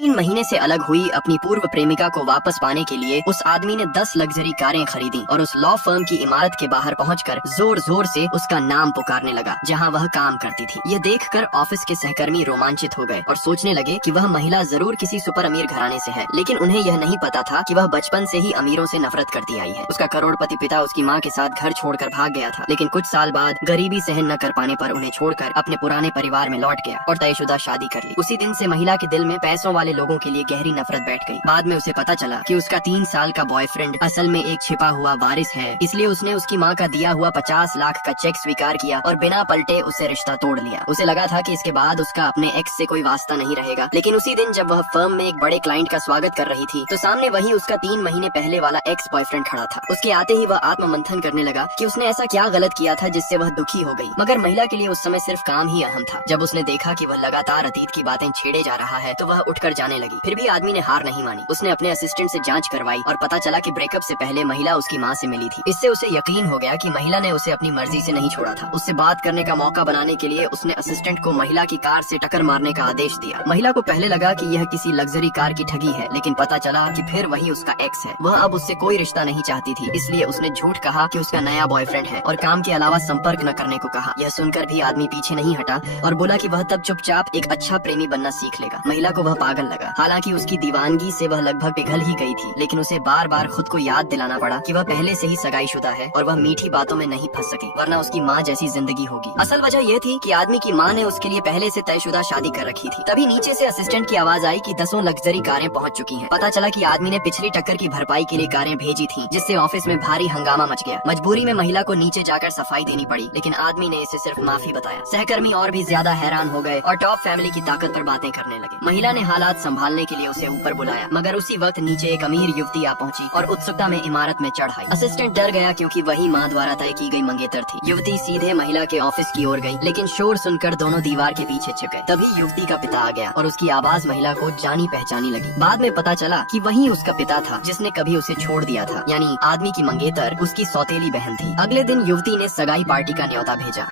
3 महीने से अलग हुई अपनी पूर्व प्रेमिका को वापस पाने के लिए उस आदमी ने 10 लग्जरी कारें खरीदी और उस लॉ फर्म की इमारत के बाहर पहुंचकर जोर जोर से उसका नाम पुकारने लगा जहां वह काम करती थी। ये देखकर ऑफिस के सहकर्मी रोमांचित हो गए और सोचने लगे कि वह महिला जरूर किसी सुपर अमीर घराने से है, लेकिन उन्हें यह नहीं पता था कि वह बचपन से ही अमीरों से नफरत करती आई है। उसका करोड़पति पिता उसकी माँ के साथ घर छोड़कर भाग गया था, लेकिन कुछ साल बाद गरीबी सहन न कर पाने पर उन्हें छोड़कर अपने पुराने परिवार में लौट गया और तयशुदा शादी कर ली। उसी दिन से महिला के दिल में पैसों वाले लोगों के लिए गहरी नफरत बैठ गई। बाद में उसे पता चला कि उसका 3 साल का बॉयफ्रेंड असल में एक छिपा हुआ वारिस है, इसलिए उसने उसकी माँ का दिया हुआ 50 लाख का चेक स्वीकार किया और बिना पलटे उससे रिश्ता तोड़ लिया। उसे लगा था कि इसके बाद उसका अपने एक्स से कोई वास्ता नहीं रहेगा, लेकिन उसी दिन जब वह फर्म में एक बड़े क्लाइंट का स्वागत कर रही थी तो सामने वही उसका 3 महीने पहले वाला एक्स बॉयफ्रेंड खड़ा था। उसके आते ही वह आत्ममंथन करने लगा कि उसने ऐसा क्या गलत किया था जिससे वह दुखी हो गई। मगर महिला के लिए उस समय सिर्फ काम ही अहम था। जब उसने देखा कि वह लगातार अतीत की बातें छेड़े जा रहा है तो वह उठकर जाने लगी। फिर भी आदमी ने हार नहीं मानी। उसने अपने असिस्टेंट से जांच करवाई और पता चला कि ब्रेकअप से पहले महिला उसकी माँ से मिली थी। इससे उसे यकीन हो गया कि महिला ने उसे अपनी मर्जी से नहीं छोड़ा था। उससे बात करने का मौका बनाने के लिए उसने असिस्टेंट को महिला की कार से टक्कर मारने का आदेश दिया। महिला को पहले लगा कि यह किसी लग्जरी कार की ठगी है, लेकिन पता चला कि फिर वही उसका एक्स है। वह अब उससे कोई रिश्ता नहीं चाहती थी, इसलिए उसने झूठ कहा कि उसका नया बॉयफ्रेंड है और काम के अलावा संपर्क न करने को कहा। यह सुनकर भी आदमी पीछे नहीं हटा और बोला कि वह तब चुपचाप एक अच्छा प्रेमी बनना सीख लेगा। महिला को वह पागल लगा। हालांकि उसकी दीवानगी से वह लगभग पिघल ही गई थी, लेकिन उसे बार बार खुद को याद दिलाना पड़ा कि वह पहले से ही सगाईशुदा है और वह मीठी बातों में नहीं फंस सकी, वरना उसकी माँ जैसी जिंदगी होगी। असल वजह यह थी कि आदमी की माँ ने उसके लिए पहले से तयशुदा शादी कर रखी थी। तभी नीचे से असिस्टेंट की आवाज आई कि 10 लग्जरी कारें पहुंच चुकी हैं। पता चला कि आदमी ने पिछली टक्कर की भरपाई के लिए कारें भेजी थी, जिससे ऑफिस में भारी हंगामा मच गया। मजबूरी में महिला को नीचे जाकर सफाई देनी पड़ी, लेकिन आदमी ने इसे सिर्फ माफी बताया। सहकर्मी और भी ज्यादा हैरान हो गए और टॉप फैमिली की ताकत पर बातें करने लगे। महिला ने हालात संभालने के लिए उसे ऊपर बुलाया, मगर उसी वक्त नीचे एक अमीर युवती आ पहुंची और उत्सुकता में इमारत में चढ़ आई। असिस्टेंट डर गया क्योंकि वही माँ द्वारा तय की गई मंगेतर थी। युवती सीधे महिला के ऑफिस की ओर गई, लेकिन शोर सुनकर दोनों दीवार के पीछे छिप गए। तभी युवती का पिता आ गया और उसकी आवाज महिला को जानी पहचानी लगी। बाद में पता चला कि वही उसका पिता था जिसने कभी उसे छोड़ दिया था, यानी आदमी की मंगेतर उसकी सौतेली बहन थी। अगले दिन युवती ने सगाई पार्टी का न्योता भेजा।